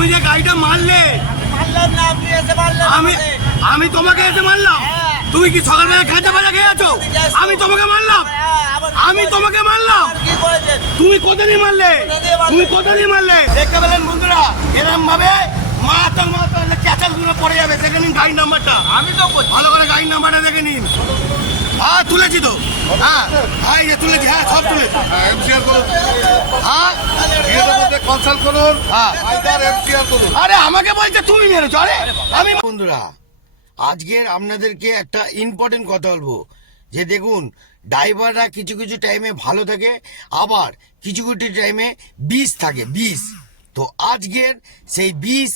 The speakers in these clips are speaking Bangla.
তুমি যে গাড়িটা মারলে মারলাম না, আপনি এসে মারলেন আমি আমাকে। আমি তোমাকে এসে মারলাম। হ্যাঁ। তুমি কি সকালবেলা খেতে বাজা খেয়েছো? আমি তোমাকে মারলাম। আমি তোমাকে মারলাম। কি করেছেন? তুমি কোথা দিয়ে মারলে? তুমি কোথা দিয়ে মারলে? দেখতে পেলেন বন্ধুরা, এরকম ভাবে মাতাল ক্যাচাল গুলো পড়ে যাবে। দেখে নিন গাড়ির নাম্বারটা। আমি তো করছি। ভালো করে গাড়ির নাম্বারটা দেখে নিন। হ্যাঁ তুলেছি তো। হ্যাঁ এই যে তুলেছি। হ্যাঁ সব তুলেছি। এমসিআর করুন, হ্যাঁ বিয়ের মধ্যে কনসাল্ট করুন, হ্যাঁ। আইদার এমসিআর করুন। আরে আমাকে বলছে তুমি মেরেছো। আরে আমি বন্ধুরা আজকের আপনাদেরকে একটা ইম্পর্টেন্ট কথা বলবো যে দেখুন, ড্রাইভাররা কিছু কিছু টাইমে ভালো থাকে, আবার কিছু কিছু টাইমে বিষ থাকে, বিষ। তো আজকের সেই বিষ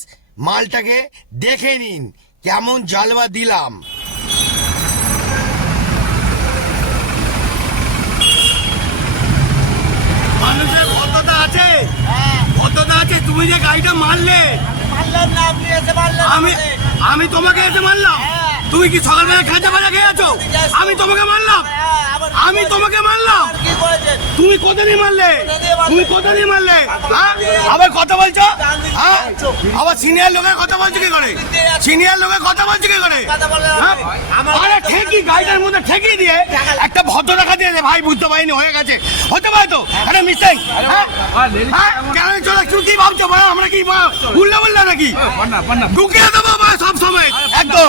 মালটাকে দেখে নিন কেমন জালবা দিলাম। মানুষের ভদ্রতা আছে, ভদ্রতা আছে। তুমি যে গাড়িটা মারলে মারলাম না, আপনি এসে মারলেন আমি আমাকে। আমি তোমাকে এসে মারলাম। হ্যাঁ। তুমি কি সকালবেলা খেতে বাজা খেয়েছো? আমি তোমাকে মারলাম। আমি তোমাকে মারলাম। কি করেছেন? তুমি কোথা দিয়ে মারলে? তুমি কোথা দিয়ে মারলে? হ্যাঁ? আবার কথা বলছো? হ্যাঁ? আবার সিনিয়র লোকের কথা বলছো কি করে? সিনিয়র লোকের কথা বলছো কি করে? কথা বলেন হ্যাঁ? আপনি। আরে ঠেকি গাড়িটার মধ্যে ঠেকি দিয়ে একটা ভদ্র দেখা দিয়ে দে, ভাই বুঝতে পারিনি হয়ে গেছে, হতে পারে তো একটা মিস্টেক। হ্যাঁ? হ্যাঁ? কেন চলে কি ভাবছো? বলো আমরা কি উল্লা বললা নাকি? ঢুকিয়ে দেবো সব সময় একদম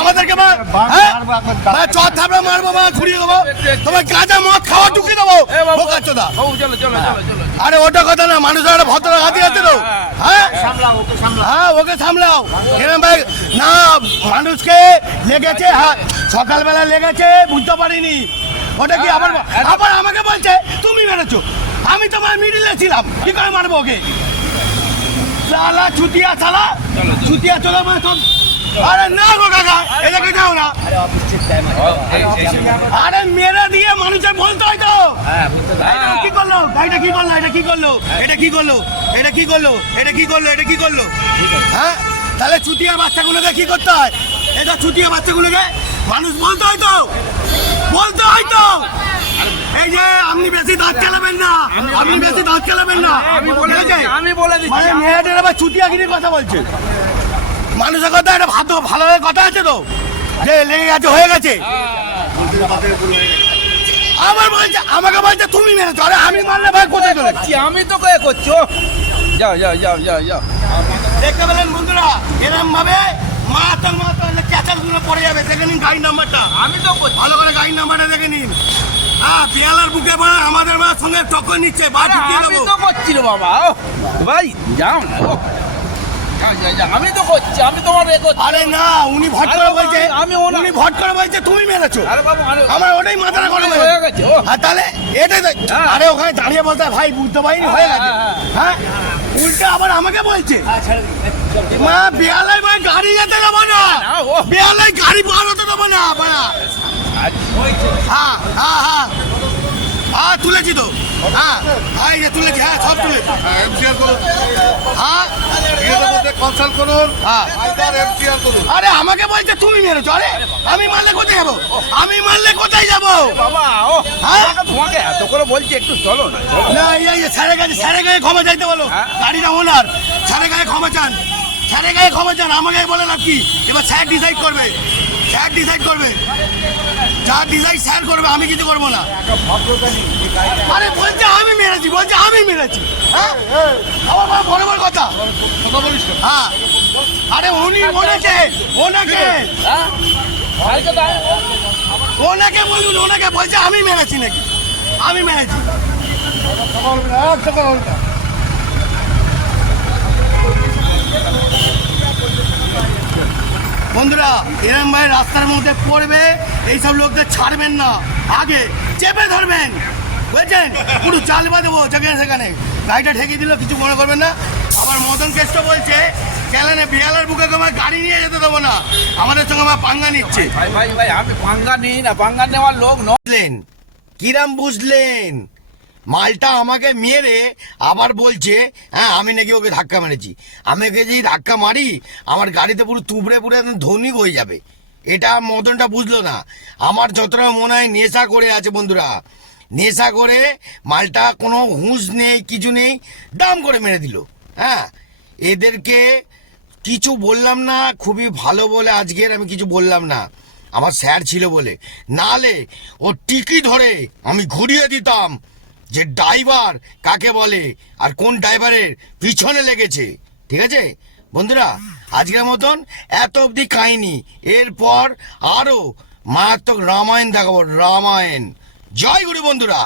আমাদেরকে চর থাপড়া মারবো, ঘুরিয়ে দেবো, তোমার গাঁজা মদ খাওয়া ঢুকিয়ে দেবো। বোকা চোদা। আরে ওটা কথা না, মানুষের একটা ভদ্র হাতি আছে তো। হ্যাঁ হ্যাঁ ওকে সামলাও। এরকম ভাই না, মানুষকে লেগেছে, হ্যাঁ সকালবেলা লেগেছে বুঝতে পারিনি। ওটা কি আবার আবার আমাকে বলছে তুমি মেরেছো। আমি তোমার মিডিলে ছিলাম, কি করে মারবো ওকে? সালা ছুটিয়া, সালা ছুটিয়া চলো মানে সব। আরে না গো কাকা, এটাকে যাও না। আরে মেরে দিয়ে মানুষের বলতে হয় তো। কি করলো গাড়িটা? কি করলো? এটা কি করলো? এটা কি করলো? এটা কি করলো? এটা কি করলো? এটা কি করলো? হ্যাঁ তাহলে ছুটিয়ার বাচ্চাগুলোকে কি করতে হয়? এটা ছুটিয়া বাচ্চাগুলোকে মানুষ বলতে হয় তো, বলতে হয় তো। এই যে আপনি বেশি দাঁত চালাবেন না, আপনি বেশি দাঁত চালাবেন না। আমি বলে দিচ্ছি। মানে মেয়েদের আবার চুটিয়াগিরির কথা বলছে। মানুষের কথা একটা ভালো কথা আছে তো, যে লেগে গেছে হয়ে গেছে। আমার বলছে, আমাকে বলছে তুমি মেরেছো। আরে আমি মারলে ভাই কোথায় চলে? আমি তো কে করছি। যাও যাও যাও যাও যাও। দেখতে পেলেন বন্ধুরা, এরকম ভাবে মাতাল ক্যাচাল গুলো পড়ে যাবে। দেখে নিন গাড়ির নাম্বারটা। আমি তো করছি। ভালো করে গাড়ির নাম্বারটা দেখে নিন। হ্যাঁ পেয়ালার বুকে আমাদের সঙ্গে টক্কর নিচ্ছে, বা ঢুকিয়ে আমি দেবো। তো করছি রে বাবা। ভাই যাও না। আমি তো করছি, আমি তোমার এ করছি। আরে না, উনি ভট করে বলছে, আমি উনি ভট করে বলছে তুমি মেরেছো। আরে বাবু আমার ওটাই মাথাটা গরম হয়ে গেছে। আর তাহলে এটাই তো। হ্যাঁ। আরে ওখানে দাঁড়িয়ে বলতে হয়, ভাই বুঝতে পারিনি হয়ে গেছে। হ্যাঁ উল্টা আবার আমাকে বলছে মা বেয়ালায় ভাই গাড়ি যেতে দেবো না, বেয়ালায় গাড়ি পার হতে দেবো না। হ্যাঁ হ্যাঁ হ্যাঁ হ্যাঁ তুলেছি তো। হ্যাঁ হ্যাঁ এই যে তুলেছি। হ্যাঁ সব তুলেছি। এমসিআর করুন, হ্যাঁ বিয়ের মধ্যে কনসাল্ট করুন, হ্যাঁ আইদার এমসিআর করুন। আরে আমাকে বলছে তুমি মেরেছো। আরে আমি মারলে কোথায় যাবো? আমি মারলে কোথায় যাবো? বাবা হ্যাঁ তোমাকে এত করে বলছি একটু চলো না। না এই যে স্যারের কাছে ক্ষমা চাইতে বলো। হ্যাঁ? গাড়িটা ওনার, স্যারের কাছে ক্ষমা চান, স্যারের কাছে ক্ষমা চান। আমাকে বলে লাভ কি? এবার স্যার ডিসাইড করবে, স্যার ডিসাইড করবে, যা ডিসাইড স্যার করবে, আমি কিছু করবো না। আরে বলছে আমি মেরেছি, বলছে আমি মেরেছি। হ্যাঁ আমার বড় বড় কথা কথা বলিস না। হ্যাঁ আরে উনি ওনাকে ওনাকে ওনাকে বলুন, ওনাকে বলছে আমি মেরেছি নাকি? আমি মেরেছি। কথা বলবি না, একটা কথা বলবি না। বন্ধুরা এরম ভাই রাস্তার মধ্যে পড়বে, এইসব লোকদের ছাড়বেন না, আগে চেপে ধরবেন, বুঝছেন? পুরো চালবা দেবো যেখানে সেখানে। গাড়িটা ঠেকে দিল, কিছু মনে করবেন না। আবার মদন কেষ্ট বলছে ক্যালেনে বিয়ালার বুকে আমার গাড়ি নিয়ে যেতে দেবো না, আমাদের সঙ্গে আমার পাঙ্গা নিচ্ছে। ভাই ভাই ভাই আমি পাঙ্গা নিই না, পাঙ্গা নেওয়ার লোক নয়। বুঝলেন কিরাম? বুঝলেন? মালটা আমাকে মেরে আবার বলছে হ্যাঁ আমি নাকি ওকে ধাক্কা মেরেছি। আমি ওকে যদি ধাক্কা মারি আমার গাড়িতে পুরো তুবড়ে পুড়ে ধনী হয়ে যাবে। এটা মদনটা বুঝলো না। আমার যতটা মনে হয় নেশা করে আছে বন্ধুরা, নেশা করে মালটা কোনো হুঁশ নেই, কিছু নেই, দাম করে মেরে দিল। হ্যাঁ এদেরকে কিছু বললাম না, খুবই ভালো বলে আজকের আমি কিছু বললাম না, আমার স্যার ছিল বলে, নালে ও টিকি ধরে আমি ঘুরিয়ে দিতাম যে ড্রাইভার কাকে বলে আর কোন ড্রাইভারের পিছনে লেগেছে। ঠিক আছে বন্ধুরা, আজকের মতন এত অবধি কাহিনী, এরপর আরো মারাত্মক রামায়ণ দেখাবো, রামায়ণ। জয় গুরু বন্ধুরা।